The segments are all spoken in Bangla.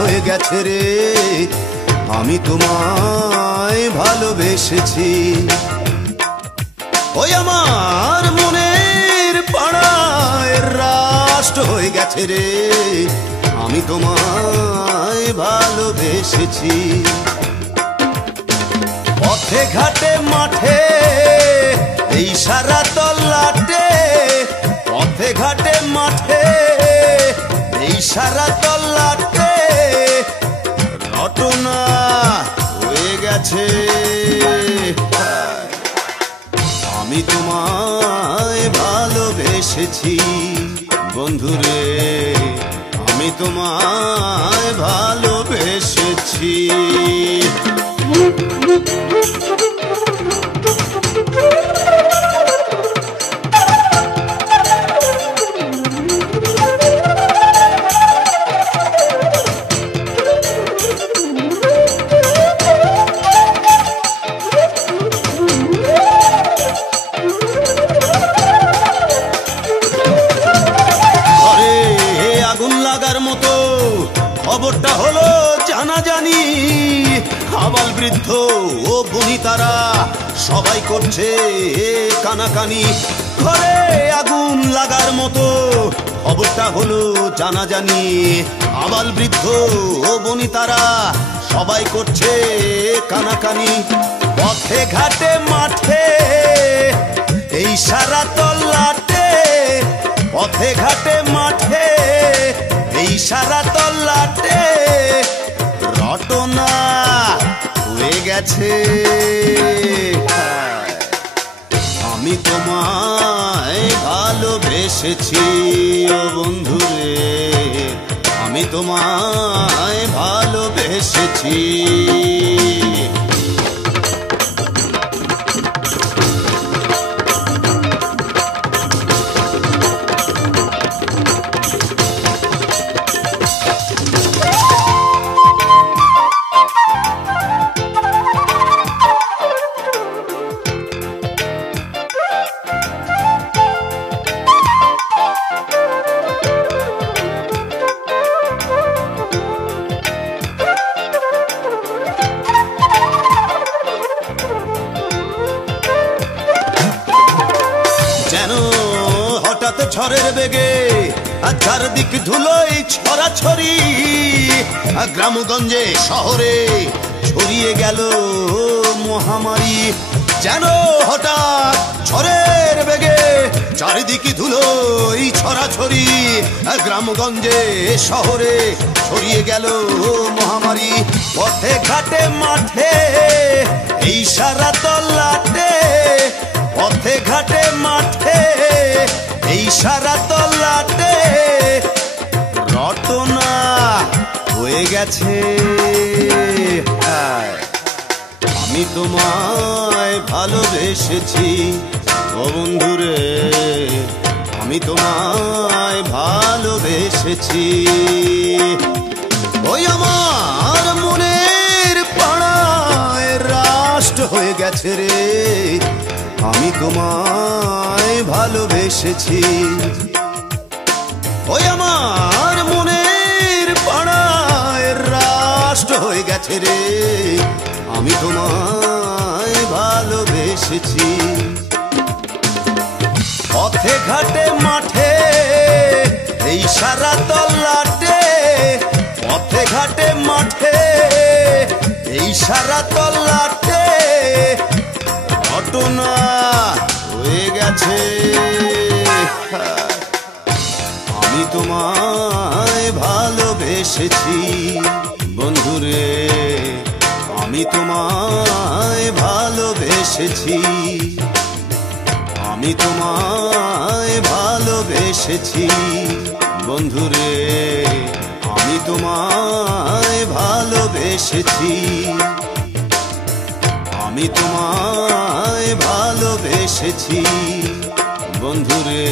হয়ে গেছে রে, আমি তোমায় ভালোবেসেছি। ওই আমার মনের পাড়ায় রাষ্ট্র হয়ে গেছে রে, আমি তোমায় ভালোবেসেছি। পথে ঘাটে মাঠে এই সারা তল্লাটে, পথে ঘাটে মাঠে এই সারা তল্লাটে রটনা হয়ে গেছে। আমি তোমায় ভালোবেসেছি বন্ধুরে, আমি তোমায় ভালোবেসেছি। খবরটা হলো জানাজানি, আবাল বৃদ্ধ ও বনিতারা সবাই করছে কানাকানি। ঘরে আগুন লাগার মতো খবরটা হলো জানাজানি, আবাল বৃদ্ধ ও বনিতারা সবাই করছে কানাকানি। পথে ঘাটে মাঠে এই সারা তল্লাটে, পথে ঘাটে মাঠে এই সারা তল্লাটে রটনা হয়ে গেছে। আমি তোমায় ভালোবেসেছি ও বন্ধুরে, আমি তোমায় ভালোবেসেছি। ঝড়ের বেগে আর চারদিক ধুলোই ছড়াছড়ি, গ্রামগঞ্জে শহরে ছড়িয়ে গেল মহামারী। যেন হঠাৎ ঝড়ের বেগে চারিদিকে ধুলোই ছড়াছড়ি, গ্রামগঞ্জে শহরে ছড়িয়ে গেল মহামারী। পথে ঘাটে মাঠে এই সারা তল্লাটে, পথে ঘাটে মাঠে এই সারা তল্লাটে রটনা হয়ে গেছে। আমি তোমায় ভালোবেসেছি ও বন্ধুরে, আমি তোমায় ভালোবেসেছি। ওই আমার মনের পাড়ায় রাষ্ট্র হয়ে গেছে রে, আমি তোমায় ভালোবেসেছি। ওই আমার মনের পাড়ায় রাষ্ট্র হয়ে গেছে রে, আমি তোমায় ভালোবেসেছি। পথে ঘাটে মাঠে এই সারা তল্লাটে, পথে ঘাটে মাঠে এই সারা তল্লাটে ঘটনা হয়ে গেছে। আমি তোমায় ভালোবেসেছি বন্ধুরে, আমি তোমায় ভালোবেসেছি, আমি তোমায় ভালোবেসেছি বন্ধুরে, আমি তোমায় ভালোবেসেছি, আমি তোমায় ভালোবেসেছি বন্ধুরে,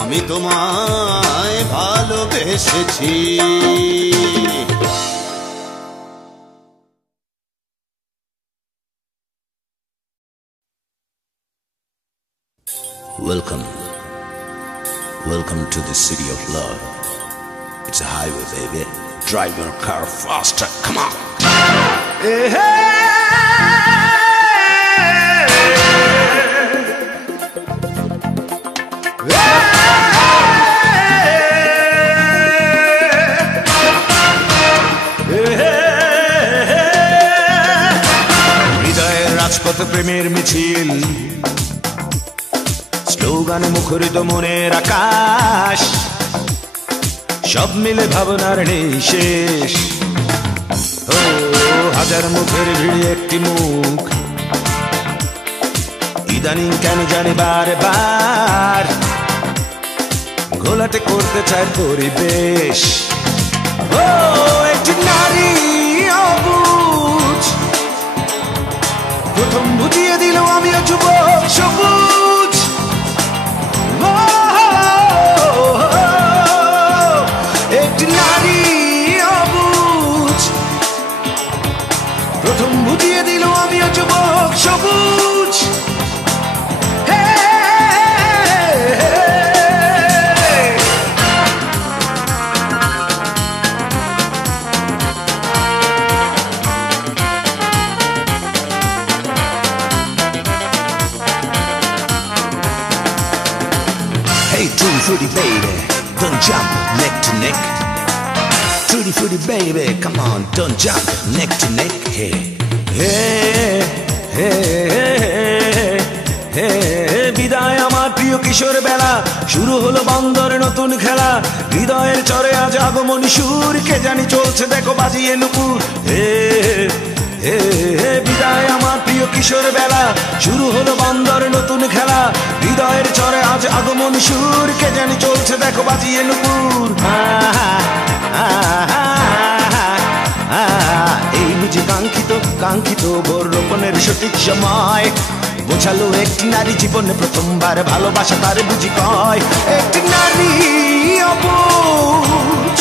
আমি তোমায় ভালোবেসেছি। Welcome, welcome to the city of love. It's a highway, baby. drive your car faster. Come on. হৃদয়ের রাজপথ প্রেমের মিছিল, স্লোগানে মুখরিত মনের আকাশ, সব মিলে ভাবনার নেই শেষ। ও হাজার মুখের ভিড়ে একটি মুখ, ইদানিং কেন জানি বারবার ঘোলাটে করতে চায় পরিবেশ। ও একটি নারী অবুঝ, প্রথম বুঝিয়ে দিল আমিও যুবক সবুজ। একটি নারী অবুঝ, প্রথম বুঝিয়ে দিল আমিও যুবক সবুজ। Hey, tutti frutti baby, don't jump neck to neck. Tutti frutti baby, come on, don't jump neck to neck. Hey, hey, hey, hey, বিদায় আমার প্রিয় কিশোর বেলা, শুরু হলো বন্দরে নতুন খেলা। হৃদয়ের চরে আজ আগমনী সুর, কে জানি চলছে দেখো বাজিয়ে নুপুর। বিদায় আমার প্রিয় কিশোর বেলা, শুরু হলো বন্দরে নতুন খেলা। হৃদয়ের চরে আজ আগমনী সুর, কে জানি চলছে দেখো বাজিয়ে নুপুর। এই বুঝি কাঙ্ক্ষিত কাঙ্ক্ষিত ভোর রোপণের সঠিক সময়, বোঝালো একটি নারী জীবনে প্রথমবার ভালোবাসা তার বুঝি কয়। একটি নারী অবুঝ,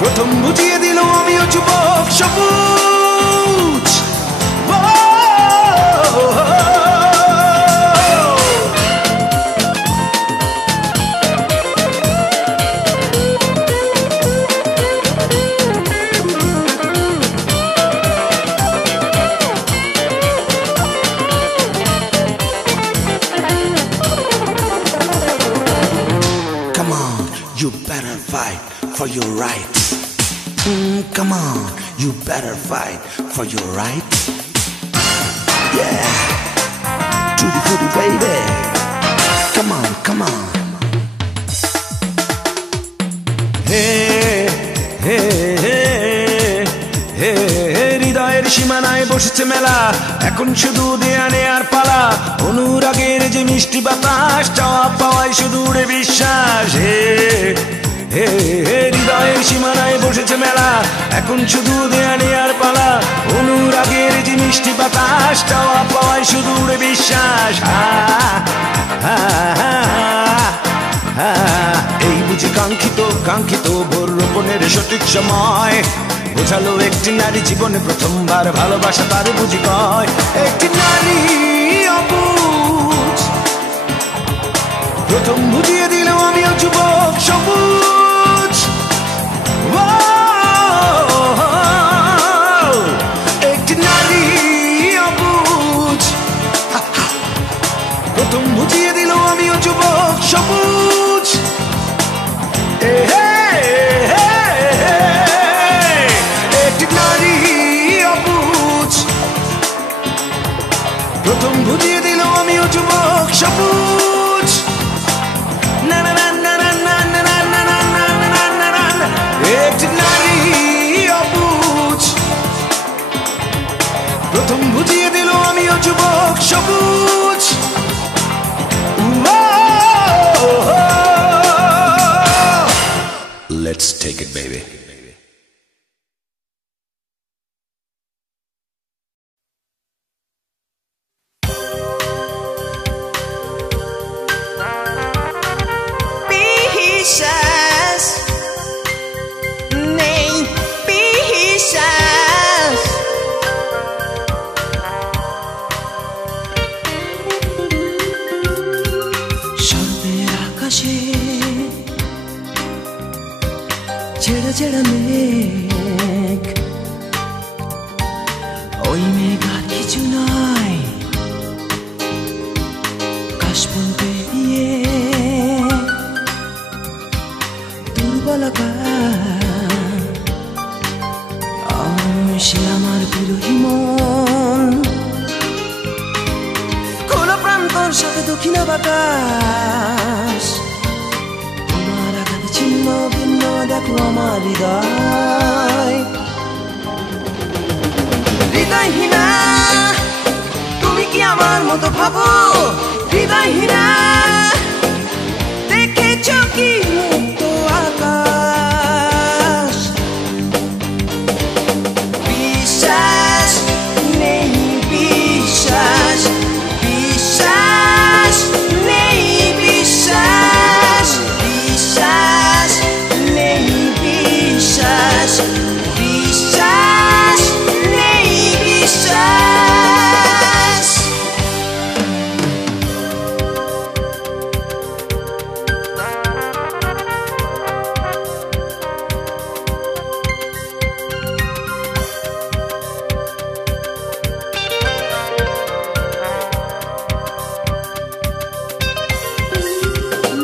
প্রথম বুঝিয়ে দিল আমিও যুবক সবুজ। Come on, you better fight for your rights. Come on, you better fight for your rights. Yeah, tutti frutti baby, come on, come on. Hey, hey, hey, hey, হৃদয়ের সীমানায় বসেছে মেলা, এখন শুধু দেয়া নেয়ার পালা। অনুরাগের যে মিষ্টি বাতাস, চাওয়া পাওয়ায় শুধু উড়ে বিশ্বাস। হৃদয়ের সীমানায় বসেছে মেলা, এখন শুধু দেয়া নেয়ার পালা। অনুরাগের যে মিষ্টি বাতাস, চাওয়া পাওয়ায় শুধু উড়ে বিশ্বাস। এই বুঝি কাঙ্ক্ষিত কাঙ্ক্ষিত ভোর রোপণের সঠিক সময়, বোঝালো একটি নারী জীবনে প্রথমবার ভালোবাসা তার বুঝি কয়। একটি নারী অবুঝ, প্রথম বুঝিয়ে দিল আমিও যুবক সবুজ। একটি নারী অবুঝ, প্রথম বুঝিয়ে দিল আমিও যুবক সবুজ। একটি নারী অবুঝ, প্রথম বুঝিয়ে দিল আমিও যুবক সবুজ। না না না না না না না না না না না না না। একটি নারী অবুঝ, প্রথম বুঝিয়ে দিল আমিও যুবক সবুজ। Let's take it, baby. ছেড়ে ছেড়ে মেঘ, ওই মেঘ আর কিছু নয়, কাশবন পেরিয়ে দুর্বলতা, সে আমার বিরোহী মন। খোলা প্রান্তর সাথে দক্ষিণা বাতাস, তোমার আঘাতে ছিন্ন ভিন্ন দেখো আমার হৃদয়। হৃদয়হীনা তুমি কি আমার মতো ভাবো? হৃদয়হীনা দেখেছ কি মুক্ত আকাশ? বিশ্বাস নেই, বিশ্বাস, বিশ্বাস নেই, বিশ্বাস, বিশ্বাস নেই, বিশ্বাস, বিশ্বাস নেই, বিশ্বাস।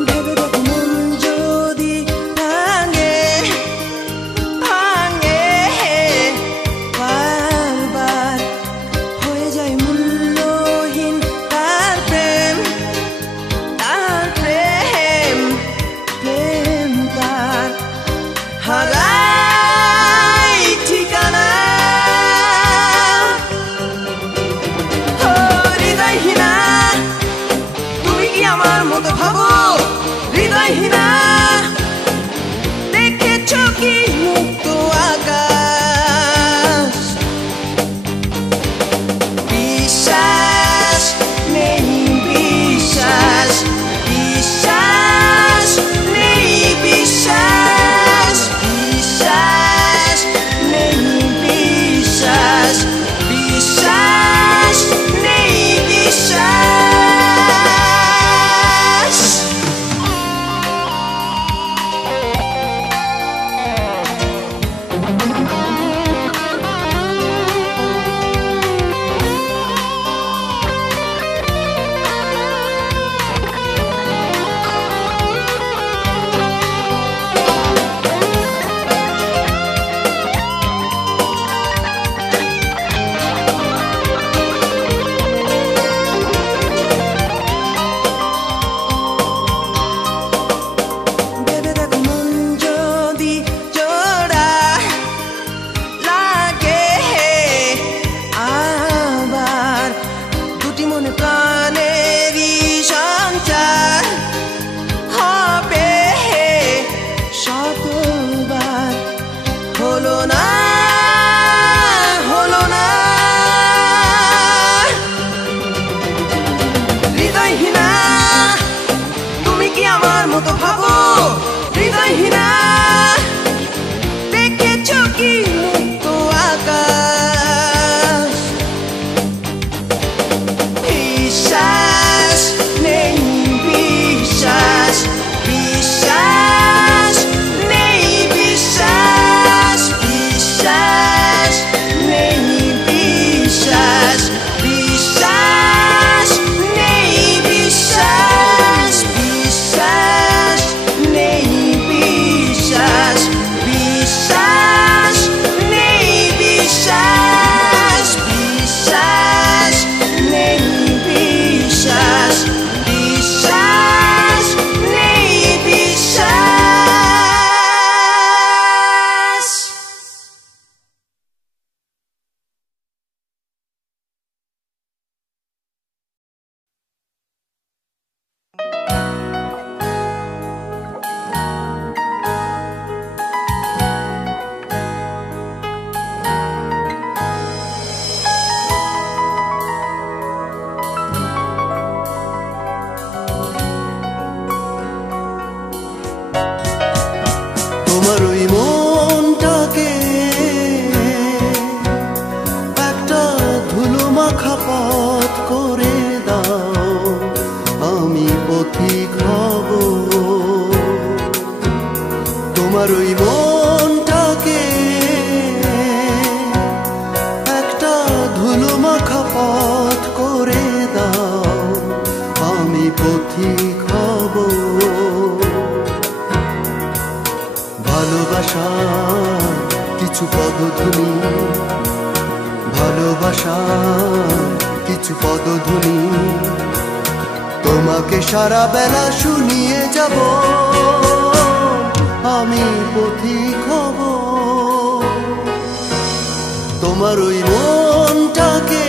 ভেবে দেখো মন যদি ভাঙে, ভাঙে বারবার, হয়ে যায় মূল্যহীন তার প্রেম, তার প্রেম, প্রেম তার হারাই ঠিকানা। ও হৃদয়হীনা তুমি কি আমার মতো ভাবো? হৃদয়হীনা দেখেছ কি মুক্ত আকাশ? বিশ্বাস নেই, বিশ্বাস, বিশ্বাস নেই, বিশ্বাস, বিশ্বাস নেই, বিশ্বাস, বিশ্বাস নেই, বিশ্বাস। ভেবে দেখো মন যদি জোড়া লাগে, আবার দুটি মনে প্রাণেরই সঞ্চার হবে শতবার। হলো না, হলো না। হৃদয়হীনা তুমি কি আমার মতো ভাবো? হৃদয়হীনা দেখেছ কি মুক্ত আকাশ? বিশ্বাস নেই, বিশ্বাস, বিশ্বাস নেই, বিশ্বাস, বিশ্বাস নেই, বিশ্বাস, বিশ্বাস নেই, বিশ্বাস, বিশ্বাস নেই, বিশ্বাস, বিশ্বাস নেই, বিশ্বাস, বিশ্বাস নেই, বিশ্বাস, বিশ্বাস নেই, বিশ্বাস। তোমার ওই মনটাকে একটা ধুলো মাখা পথ করে দাও, আমি পথিক হব। তোমার ওই মন ভালোবাসার কিছু পদধ্বনি, ভালোবাসার কিছু পদধ্বনি, তোমাকে সারা বেলা শুনিয়ে যাব আমি পথিক হব। তোমার ওই মনটাকে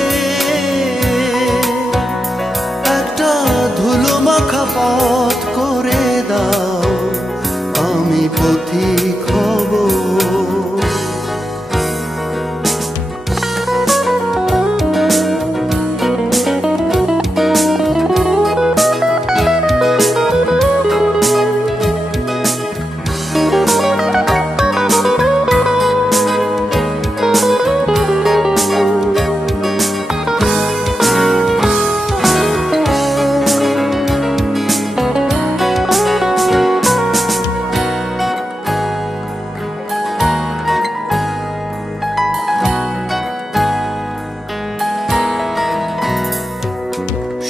একটা ধুলো মাখা পথ করে দাও, আমি পথিক হব।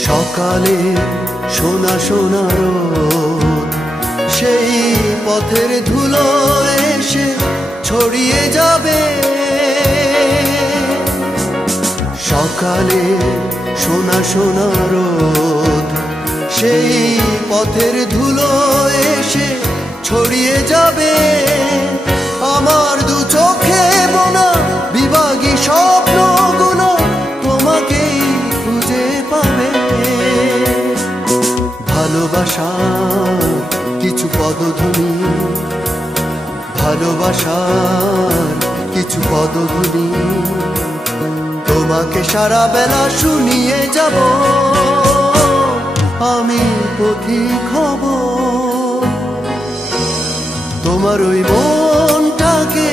সকালে সোনা সোনা রোদ সেই পথের ধুলো এসে ছড়িয়ে যাবে। সকালে সোনা সোনা রোদ সেই পথের ধুলো এসে ছড়িয়ে যাবে। আমার দু চোখে বোনা বিভাগী স্বপ্নগুলো তোমাকেই খুঁজে পাবে। ভালোবাসার কিছু পদধ্বনি, ভালোবাসার কিছু পদধ্বনি, তোমাকে সারা বেলা শুনিয়ে যাব আমি পথিক হব। তোমার ওই মনটাকে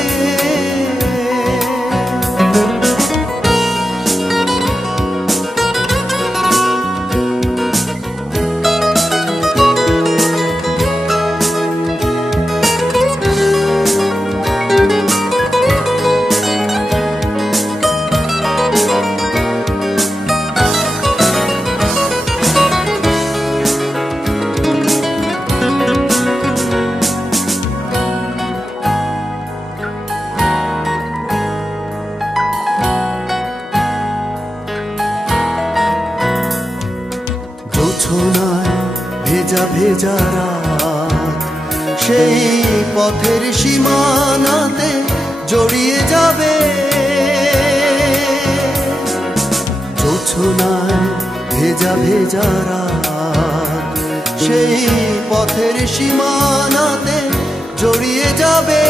জোছনায় ভেজা ভেজা রাত সেই পথের সীমানাতে জড়িয়ে যাবে। জোছনায় ভেজা ভেজা রাত সেই পথের সীমানাতে জড়িয়ে যাবে।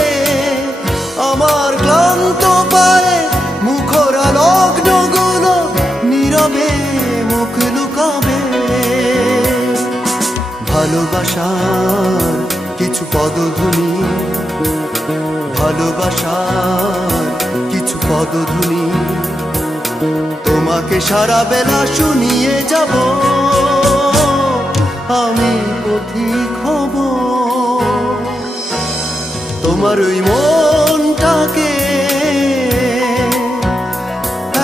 আমার ক্লান্ত পায়ে মুখরা লগ্নগুলো নীরবে মুখ লুকাবে। ভালোবাসার কিছু পদধ্বনি, ভালোবাসার কিছু পদধ্বনি, তোমাকে সারা বেলা শুনিয়ে যাব আমি পথিক হব। তোমার ওই মনটাকে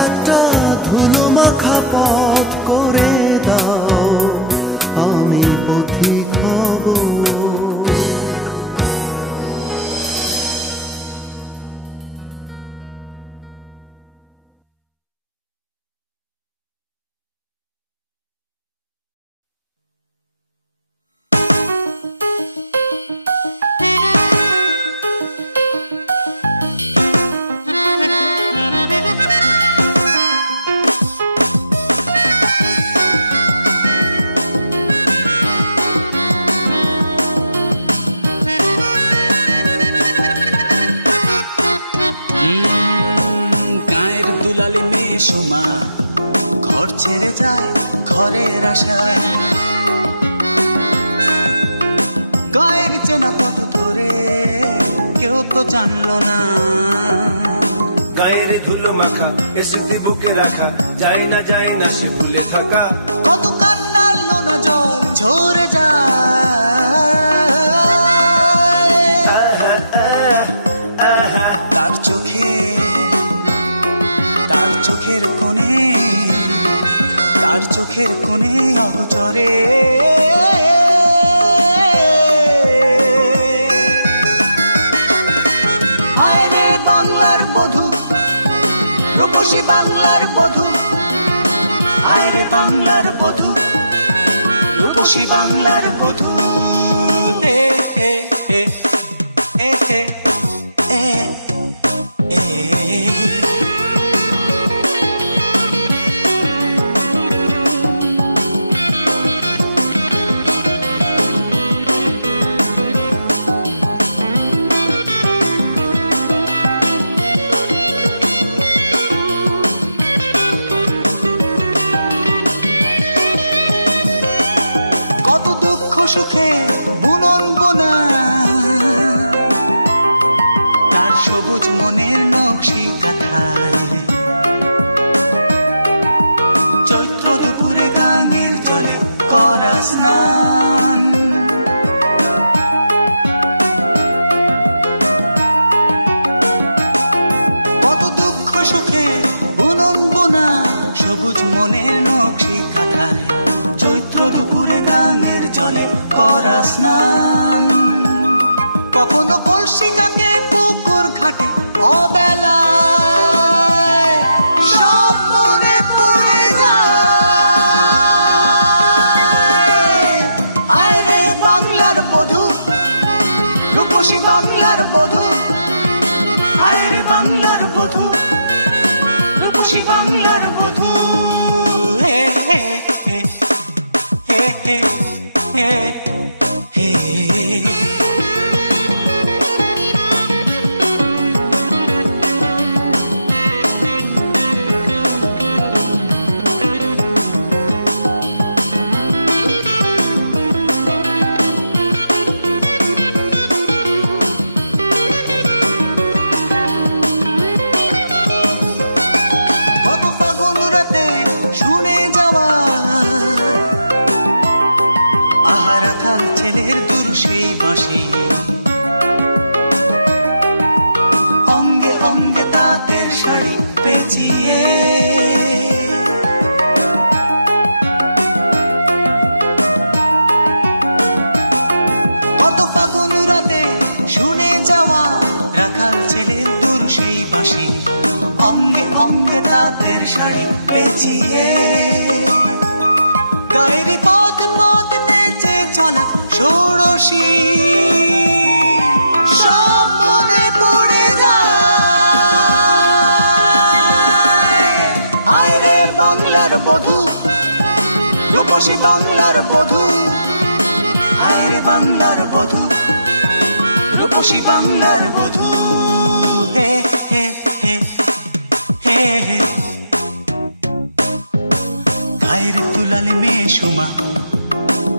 একটা ধুলো মাখা পথ করে দাও, আমি পথিক হব। গায়ের ধুলো মাখা এ স্মৃতি বুকে রাখা যায় না সে ভুলে থাকা। বাংলার বধূ রূপসী বাংলার বধূ আয় রে বাংলার বধূ রূপসী বাংলার বধূ চৈত্র দুপুরে গাঙের জলে করা স্নান কত দুঃখ সুখে সবুজ মনের নকশি কাটা চৈত্র দুপুরে গাঙের জলে করা স্নান কখনো পশ্চিমে রূপসী বাংলার বধূ আয় রে বাংলার বধূ রূপসী বাংলার বধূ অঙ্গে অঙ্গে তাঁতের শাড়ি পেঁচিয়ে অঙ্গে অঙ্গে তাঁতের শাড়ি পেঁচিয়ে রূপসী বাংলার বধূ আয় রে বাংলার বধূ রূপসী বাংলার বধূ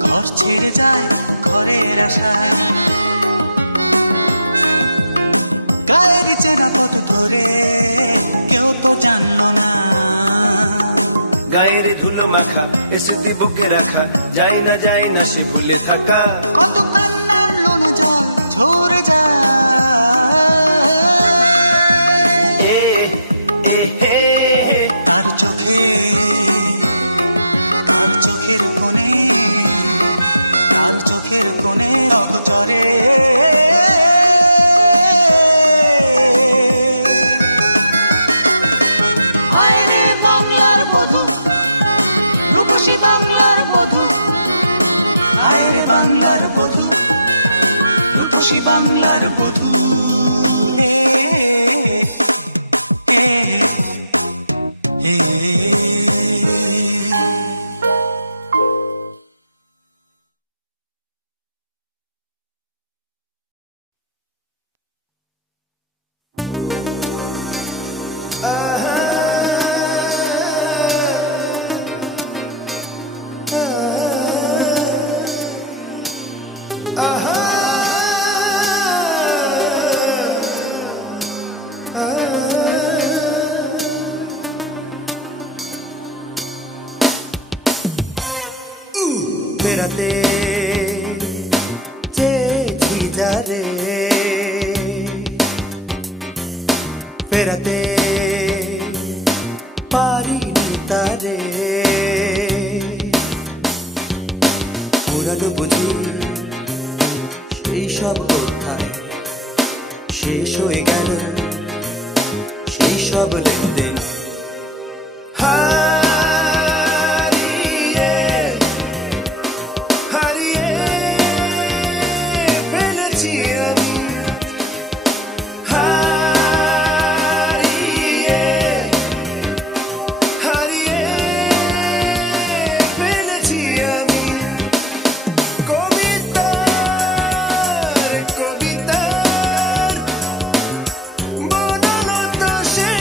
ঘর ছেড়ে যায় ঘরের আশা গায়ের ধুলো মাখা স্মৃতি বুকে রাখা যায় না সে ভুলে থাকা এ এ হে রূপসী বাংলার বধূ আয় রে বাংলার বধূ রূপসী বাংলার বধূ ফেরাতে চেয়েছি যারে ফেরাতে পারিনি তারে পুরানো বুঝি সেই সব অধ্যায় শেষ হয়ে গেল সেই সব লেনদেন হারিয়ে হারিয়ে ফেলেছি আমি হারিয়ে হারিয়ে ফেলেছি আমি কবিতার কবিতার বনানো তো সে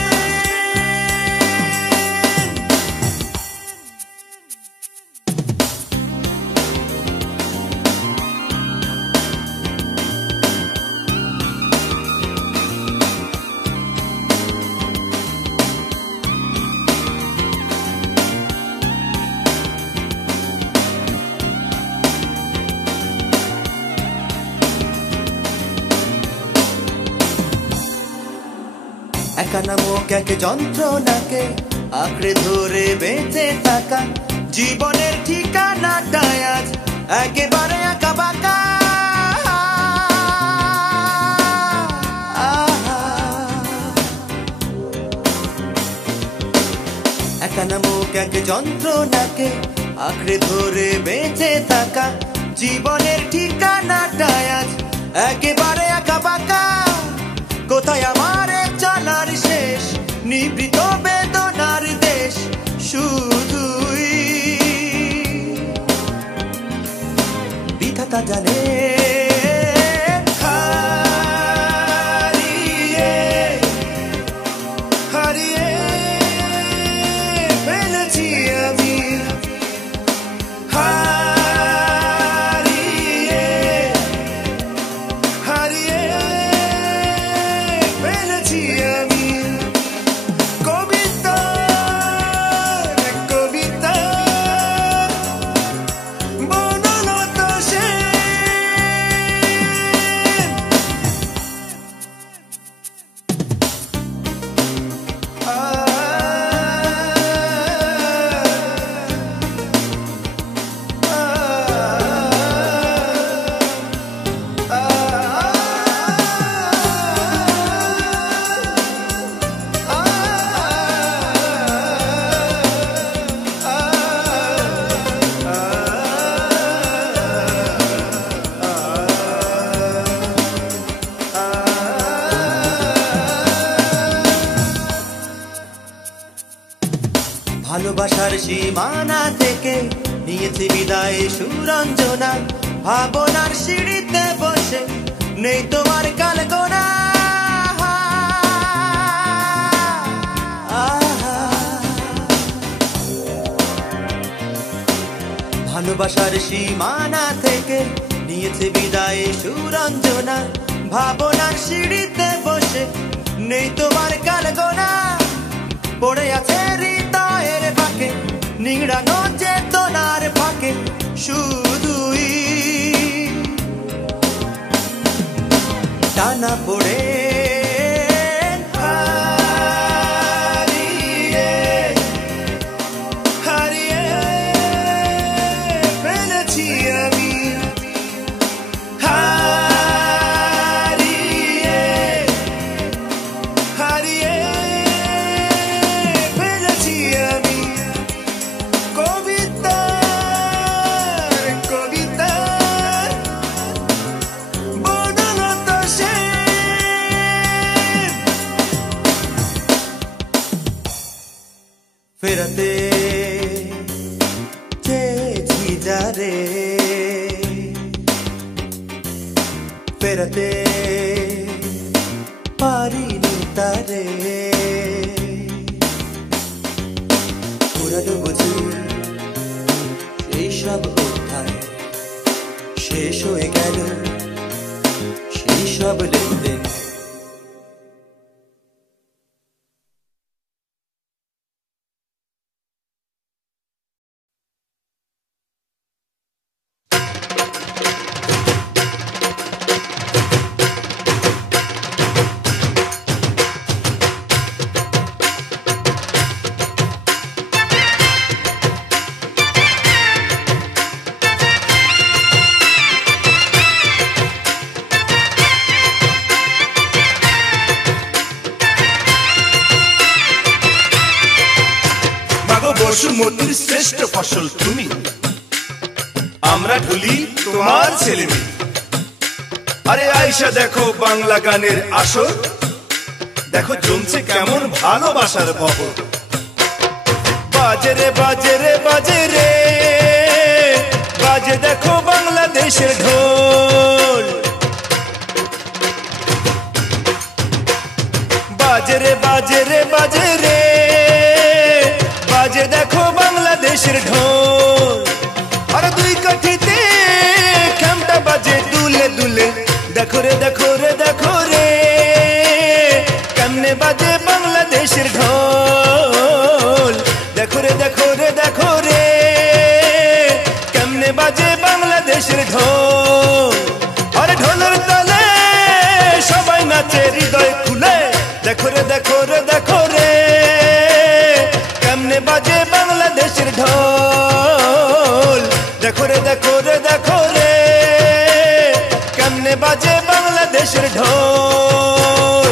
একা নামক এক যন্ত্রণাকে আঁকড়ে ধরে বেঁচে থাকা জীবনের ঠিকানাটায় আজ একেবারে আঁকা বাঁকা একা নামক এক যন্ত্রণাকে আঁকড়ে ধরে বেঁচে থাকা জীবনের ঠিকানাটায় আজ একেবারে আঁকা বাঁকা কোথায় আমার চলার শেষ নিবৃত বেদনার দেশ শুধুই বিধাতা জানে হারিয়ে হারিয়ে ফেলেছি আমি হারিয়ে হারিয়ে ফেলেছি আমি কবিতার কবিতার বনানো তো সে ভালোবাসার সীমানা থেকে নিয়েছে বিদায় সুরঞ্জনা ভাবনার সিঁড়িতে বসে নেই তোমার কালগোনা ভালোবাসার সীমানা থেকে নিয়েছে বিদায় সুরঞ্জনা ভাবনার সিঁড়িতে বসে নেই তোমার কালগোনা পড়ে আছে হৃদয়ের ফাঁকে নিংড়ানো চেতনার ফাঁকে শুধুই টানা পড়ে হারিয়ে হারিয়ে ফেলেছি আমি হারিয়ে হারিয়ে ফেলেছি আমি কবিতার কবিতার বনানো তো সে ফেরাতে চেয়েছি যারে ফেরাতে পারিনি তারে পুরানো বুঝি সেই সব অধ্যায় শেষ হয়ে গেল সেই সব লেনদেন বাসুমতির শ্রেষ্ঠ ফসল তুমি। আমরা ঢুলি তোমার ছেলে মেয়ে। আরে আয়শা দেখো বাংলা গানের আসর, দেখো জমছে কেমন ভালোবাসার বহর। বাজে রে বাজে রে বাজে রে বাজে দেখো বাংলাদেশের ঢোল। বাজে রে বাজে রে বাজে রে বাজে দেখো বাংলাদেশের ঢোল। আর দুই কাঠিতে খেমটা বাজে দুলে দুলে, দেখো রে দেখো রে দেখো রে কেমনে বাজে বাংলাদেশের ঢোল। দেখো রে দেখো রে দেখো রে কেমনে বাজে বাংলাদেশের ঢোল। আর ঢোলের তালে সবাই নাচে হৃদয় খুলে, দেখো রে দেখো রে দেখো রে কেমনে বাজে বাংলাদেশের ঢোল। দেখো রে দেখো রে দেখো রে কেমনে বাজে বাংলাদেশের ঢোল।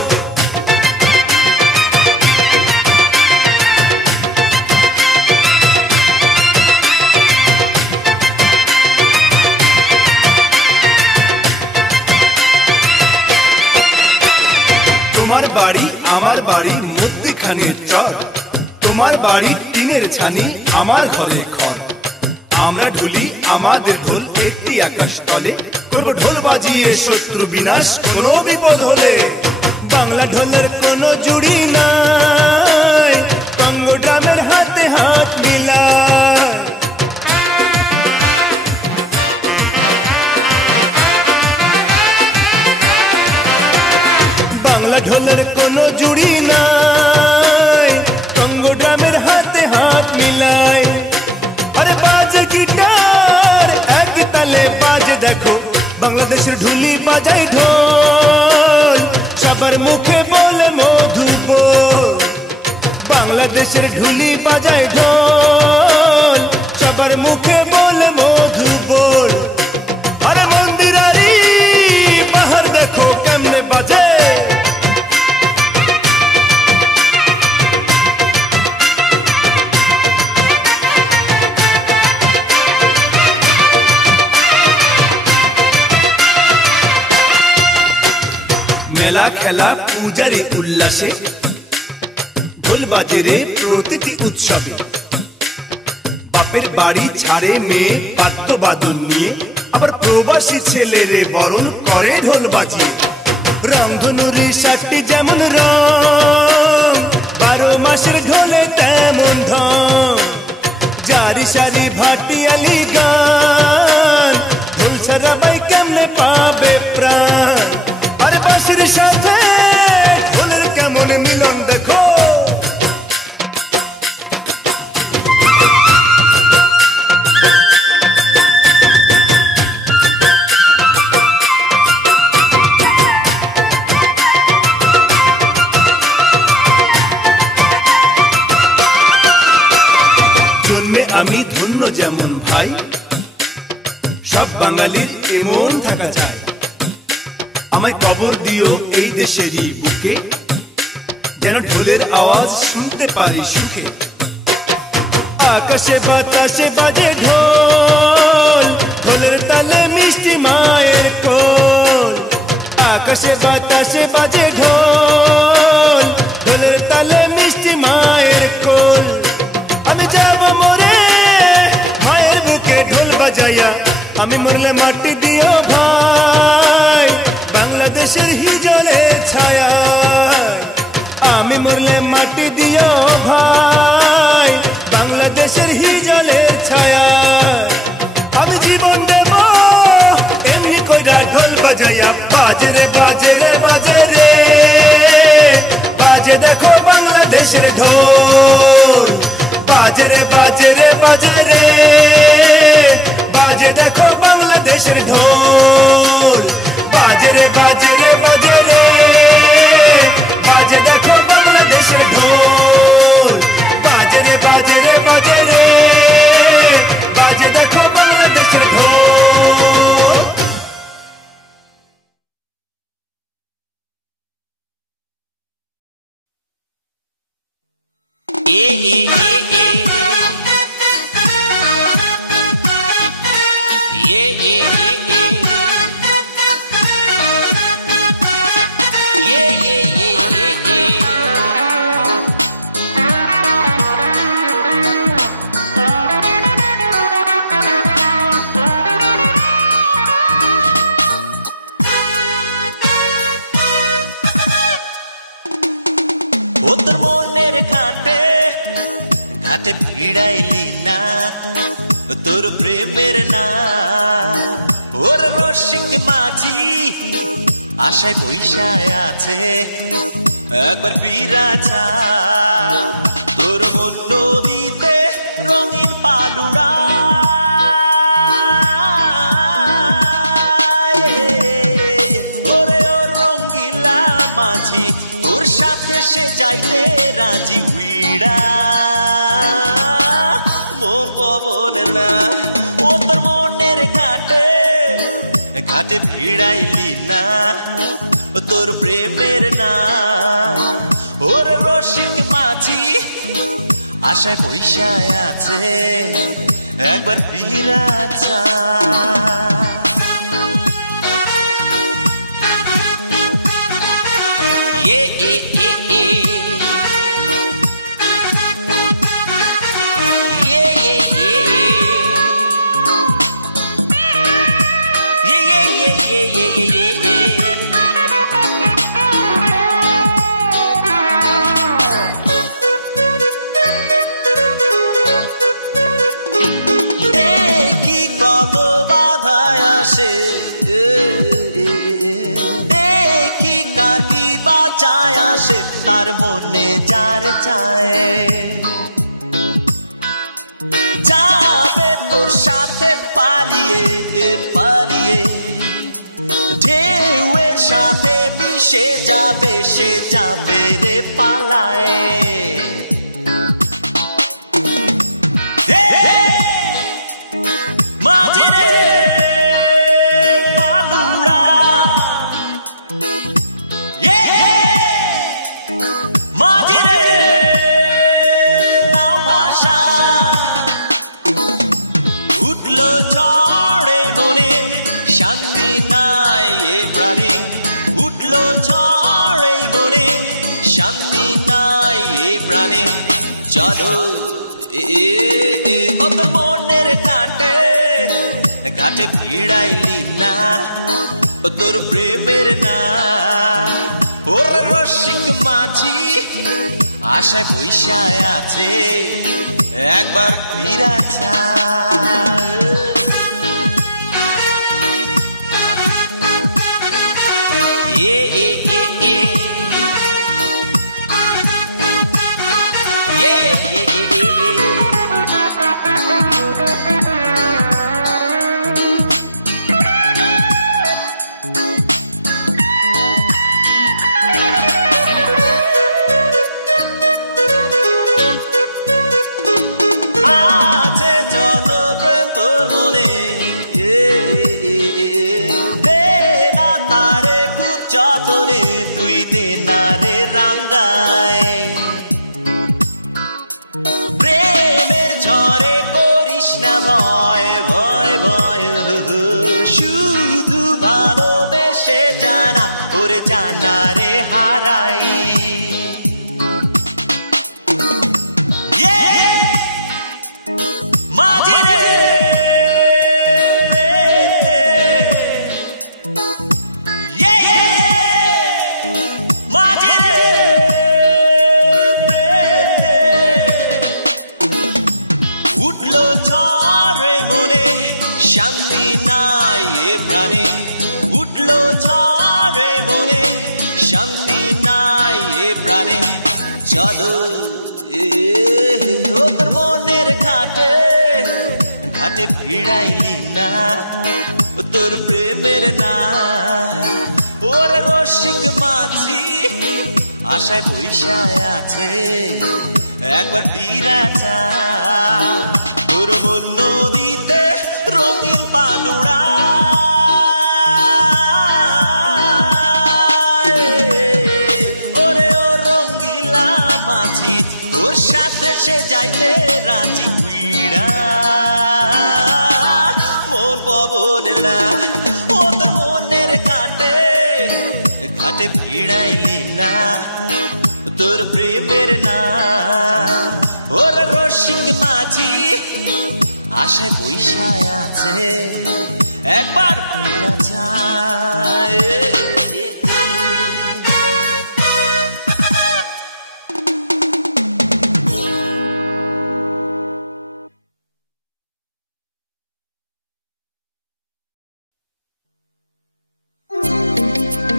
তোমার বাড়ি আমার বাড়ি মধ্যখানের চর, তোমার বাড়ি টিনের ছানি আমার ঘরে ঘর। আমরা ঢুলি আমাদের ঢোল একটি আকাশ তলে, করবো ঢোল বাজিয়ে শত্রু বিনাশ কোনো বিপদ হলে। বাংলা ঢোলের কোনো জুড়ি নাই, কঙ্গো ড্রামের হাতে হাত মিলায়। বাংলা ঢোলের কোনো জুড়ি নাই, কঙ্গো ড্রামের হাতে হাত মিলায়। আরে বাজে গিটার এক তালে বাজে দেখো বাংলাদেশের ঢুলি বাজাই ঢোল। সবার মুখে বলে মধু বল, বাংলাদেশের ঢুলি বাজাই ঢোল। সবার মুখে বলে মধু বল। আরে মন্দিরারি বাহার দেখো কেমনে বাজে, মেলা খেলা পূজারে উল্লাসে ঢোল বাজে রে প্রতিটি উৎসবে। বাপের বাড়ি ছাড়ে মেয়ে বাদ্য বাদন নিয়ে, আবার প্রবাসী ছেলে রে বরণ করে ঢোল বাজিয়ে। রংধনুরি সাতটি যেমন রং, 12 মাসের ঢোলে তেমন ঢং। জারি সারি ভাটিয়ালি গান, ঢোল ছাড়া বাই কেমনে পাবে প্রাণ। আরে বাঁশির সাথে ঢোলের কেমন মিলন দেখো, জন্মে আমি ধন্য যেমন ভাই, সব বাঙালির এমন থাকা চাই। আমায় কবর দিও এই দেশেরই বুকে, যেন ঢোলের আওয়াজ শুনতে পারি সুখে। আকাশে বাতাসে বাজে ঢোল, ঢোলের তালে মিষ্টি মায়ের কোল। আকাশে বাতাসে বাজে ঢোল, ঢোলের তালে মিষ্টি মায়ের কোল। আমি যাব মরে মায়ের বুকে ঢোল বাজাইয়া, আমি মরলে মাটি দিও ভাই বাংলাদেশের হিজলে ছায়া। আমি মরলে মাটি দিও ভাই বাংলাদেশের হিজলে ছায়া। আমি জীবন দেব এমনি কইরা ঢোল বাজাইয়া, বাজে রে বাজে রে বাজে রে বাজে দেখো বাংলাদেশের ঢোল। বাজে রে বাজে রে বাজে রে বাজে দেখো বাংলাদেশের ঢোল। বাজে রে বাজে রে বাজে রে বাজে দেখো বাংলাদেশের ঢোল। বাজে রে বাজে রে বাজে রে বাজে দেখো বাংলাদেশের ঢোল। Thank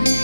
you.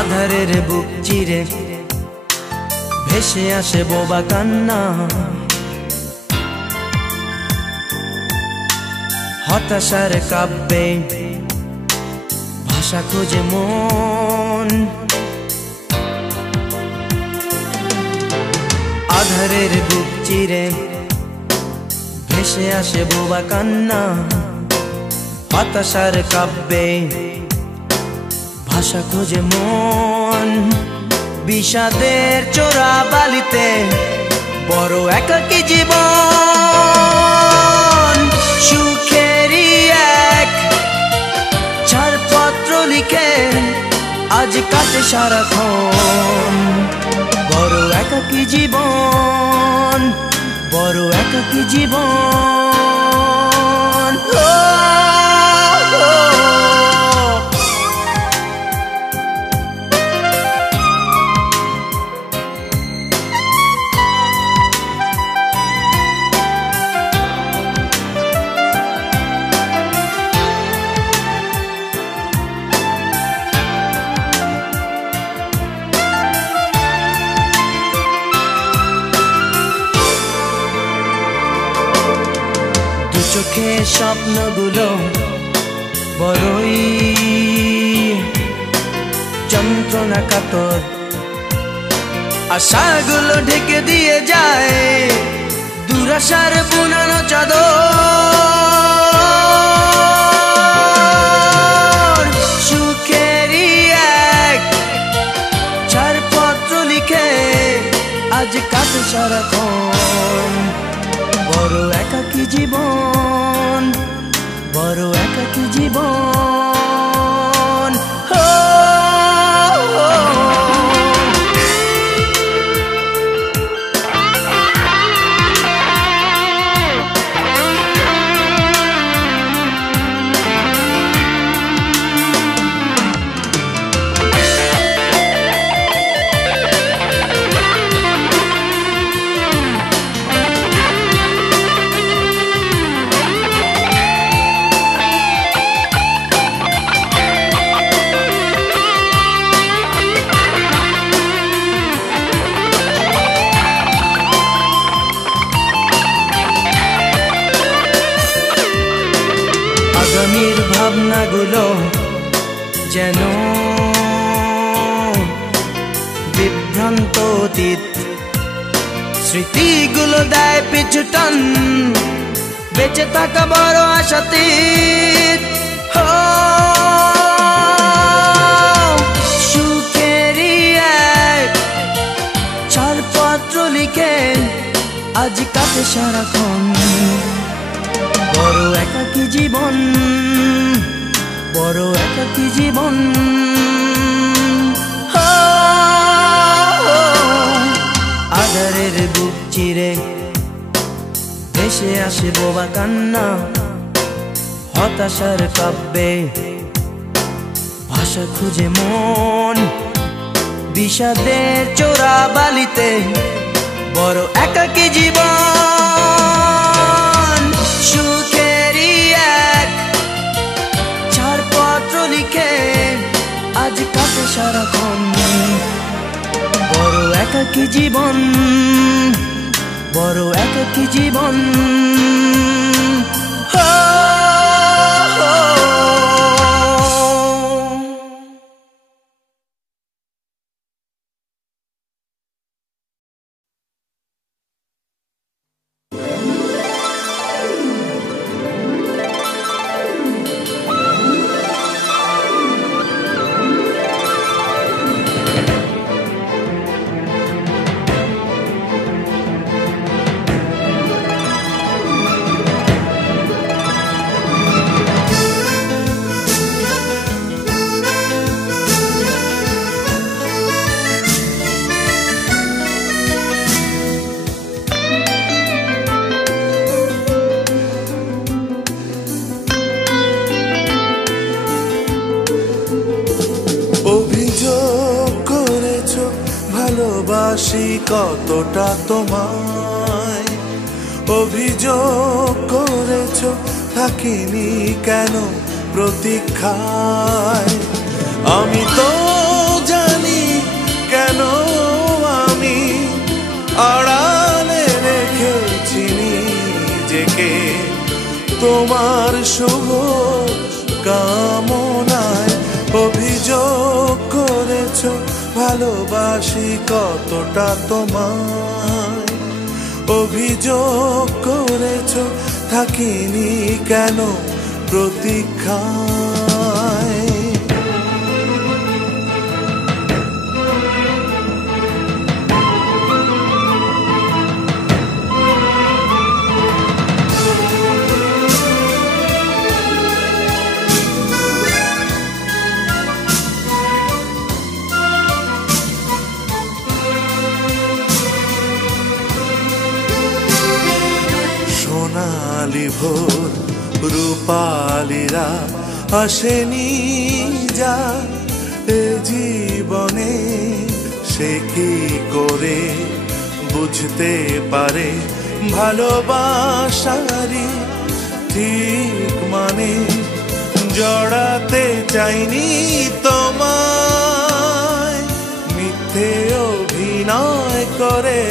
আধারের বুক চিরে ভেসে আসে বোবা কান্না, হতাশার কাব্যে ভাষা খোঁজে মন। আধারের বুক চিরে ভেসে আসে বোবা কান্না, হতাশার কাব্যে ভাষা খোঁজে মন। বিষাদের চোরা বালিতে বড় একাকী জীবন, সুখেরই এক ছাড়পত্র লিখে আজ কাটে সারাক্ষণ। বড় একাকী জীবন, বড় একাকী জীবন। চোখে স্বপ্নগুলো বড়ই যন্ত্রণা কাতর, আশাগুলো ঢেকে দিয়ে যায় দুরাশার বুনানো চাদর। জীবন, বড় একাকী জীবন। আগামীর ভাবনাগুলো যেন বিভ্রান্ত অতীত, স্মৃতিগুলো দেয় পিছুটান, বেঁচে থাকা বড় আশাতীত। সুখেরই এক ছাড়পত্র লিখে আজ কাটে সারাক্ষণ, বড় একাকী জীবন, বড় একাকী জীবন। আধারের বুক চিরে ভেসে আসে বোবা কান্না, হতাশার কাব্যে ভাষা খুঁজে মন, বিষাদের চোরা বালিতে বড় একাকী জীবন। সুখেরই এক ছাড়পত্র লিখে আজ কাটে সারাক্ষণ, বড় একাকী জীবন, বড় একাকী জীবন। ভালোবাসি কতটা তোমায়, অভিযোগ করেছ থাকিনি কেন প্রতীক্ষায়। আমি তো জানি কেন আমি আড়ালে রেখেছি নিজেকে তোমার শুভ কামনায়। অভিযোগ করেছ ভালোবাসি কতটা তোমায়, অভিযোগ করেছ থাকিনি কেন প্রতীক্ষায়। সোনালি ভোর রূপালীরা আসেনি যা এ জীবনে, সে কি করে বুঝতে পারে ভালোবাসারি ঠিক মানে। জড়াতে চাইনি তোমায় মিথ্যে অভিনয় করে,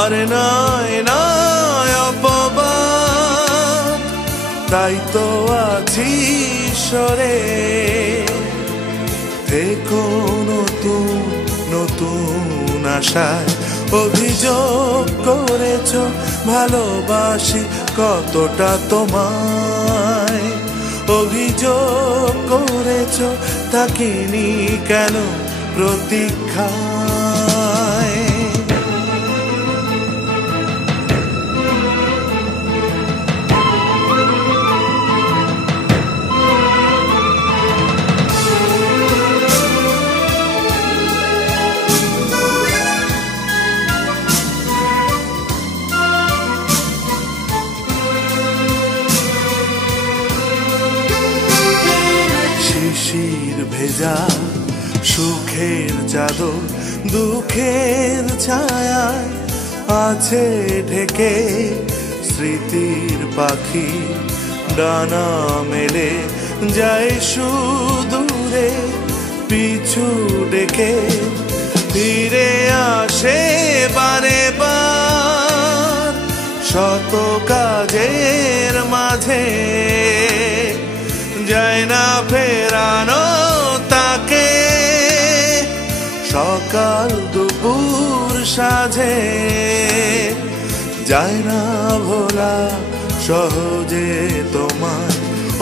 আর নয় নয় অপবাদ, তাই তো আছি সরে। থেকো নতুন নতুন আশায়, অভিযোগ করেছ ভালোবাসি কতটা তোমায়, অভিযোগ করেছ থাকিনি কেন প্রতীক্ষায়। ভেজা সুখের চাদর দুঃখের ছায়ায় আছে ঢেকে স্মৃতির পাখি ডানা মেলে যায় সুদূরে পিছু ডেকে ফিরে আসে বারে বার শত কাজের মাঝে যায় না ফেরানো তাকে সকাল দুপুর সাঁঝে যায় না ভোলা সহজে তোমায়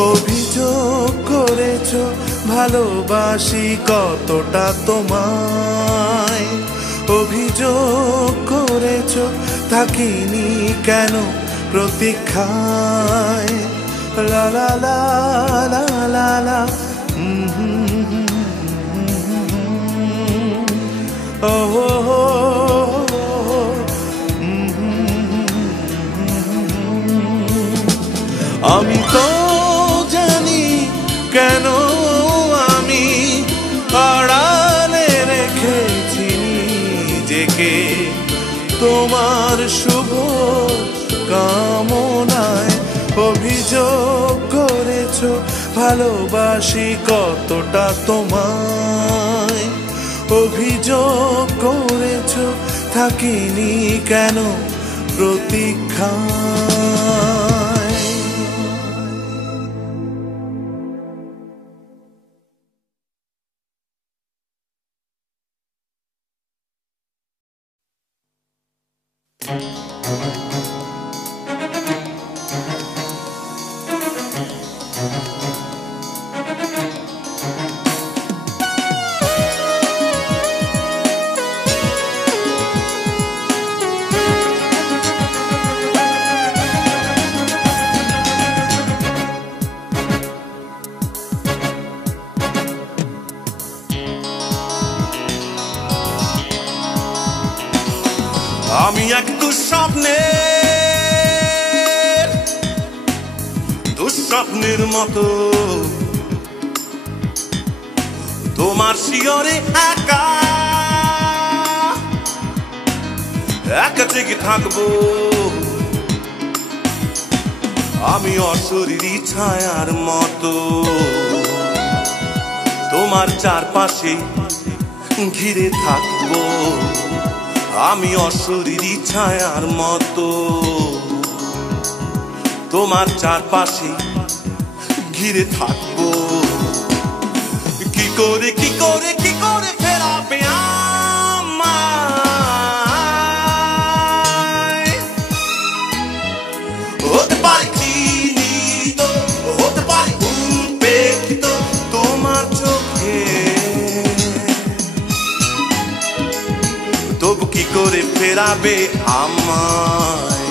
অভিযোগ করেছ ভালোবাসি কতটা তোমায় অভিযোগ করেছ থাকিনি কেন প্রতীক্ষায় লা লা লা লা লা লা আমি তো জানি কেন আমি আড়ালে রেখেছি নিজেকে তোমার শুভ কামনায় অভিযোগ করেছ ভালোবাসি কতটা তোমায় অভিযোগ করেছ থাকিনি কেন প্রতীক্ষায় আমি এক দুঃস্বপ্নের মতো তোমার শিয়রে একা একা জেগে থাকবো আমি অশরীরী ছায়ার মতো তোমার চারপাশে ঘিরে থাকবো আমি অশরীরী ছায়ার মতো তোমার চারপাশে ঘিরে থাকবো কি করে ফেরাবে আমায় হতে পারি চিহ্নিত হতে পারি উপেক্ষিত তোমার চোখে তবু কি করে ফেরাবে আমায়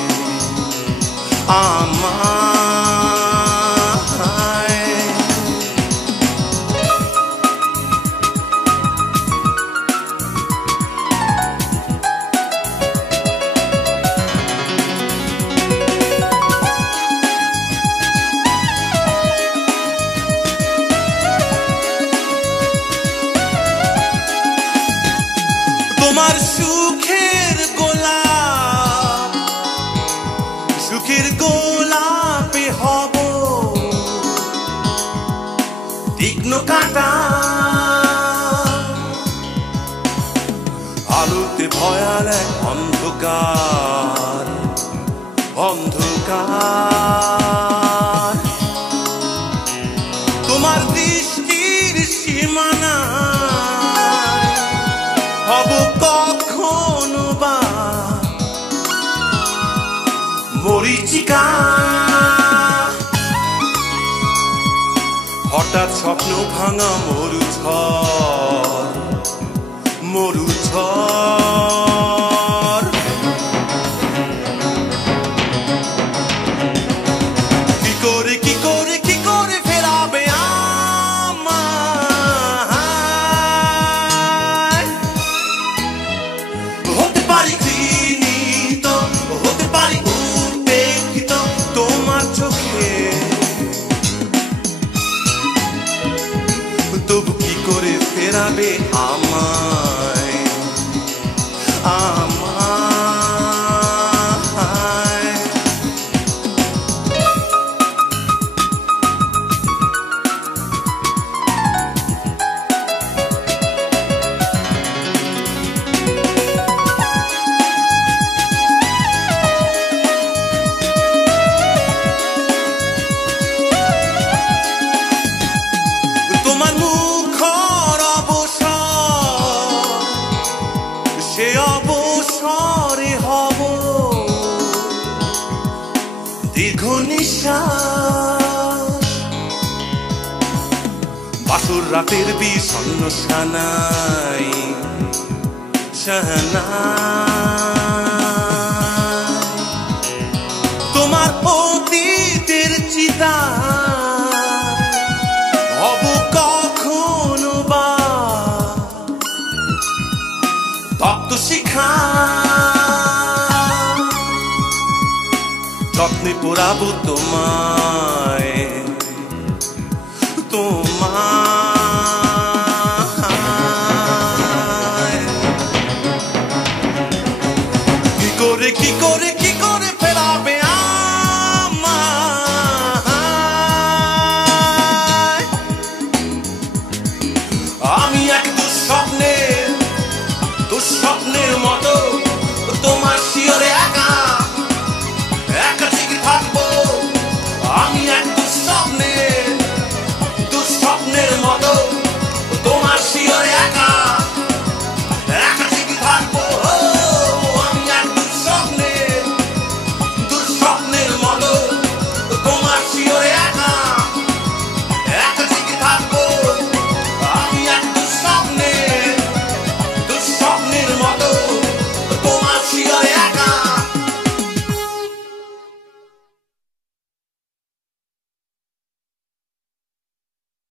তোমার সুখের গোলাপে হব তীক্ষ্ণ কাঁটা আলোতে ভয়াল এক অন্ধকার তোমার দৃষ্টির সীমানা হব কখনো বা মরীচিকা হঠাৎ স্বপ্ন ভাঙা মরুঝড় কি করে ফেরাবে আমায় হতে পারি চিহ্নিত হতে পারি উপেক্ষিত তোমার চোখে তবু কি ফেরাবে আমায় আমায় তোমার মুখর অবসর সে অবসরে হব দীর্ঘ নিঃশ্বাস বাসর রাতের বিষণ্ণ সানাই সানাই তোমার অতীতের চিতা হব কখনো বা তপ্ত শিখা যত্নে পোড়াবো তোমায়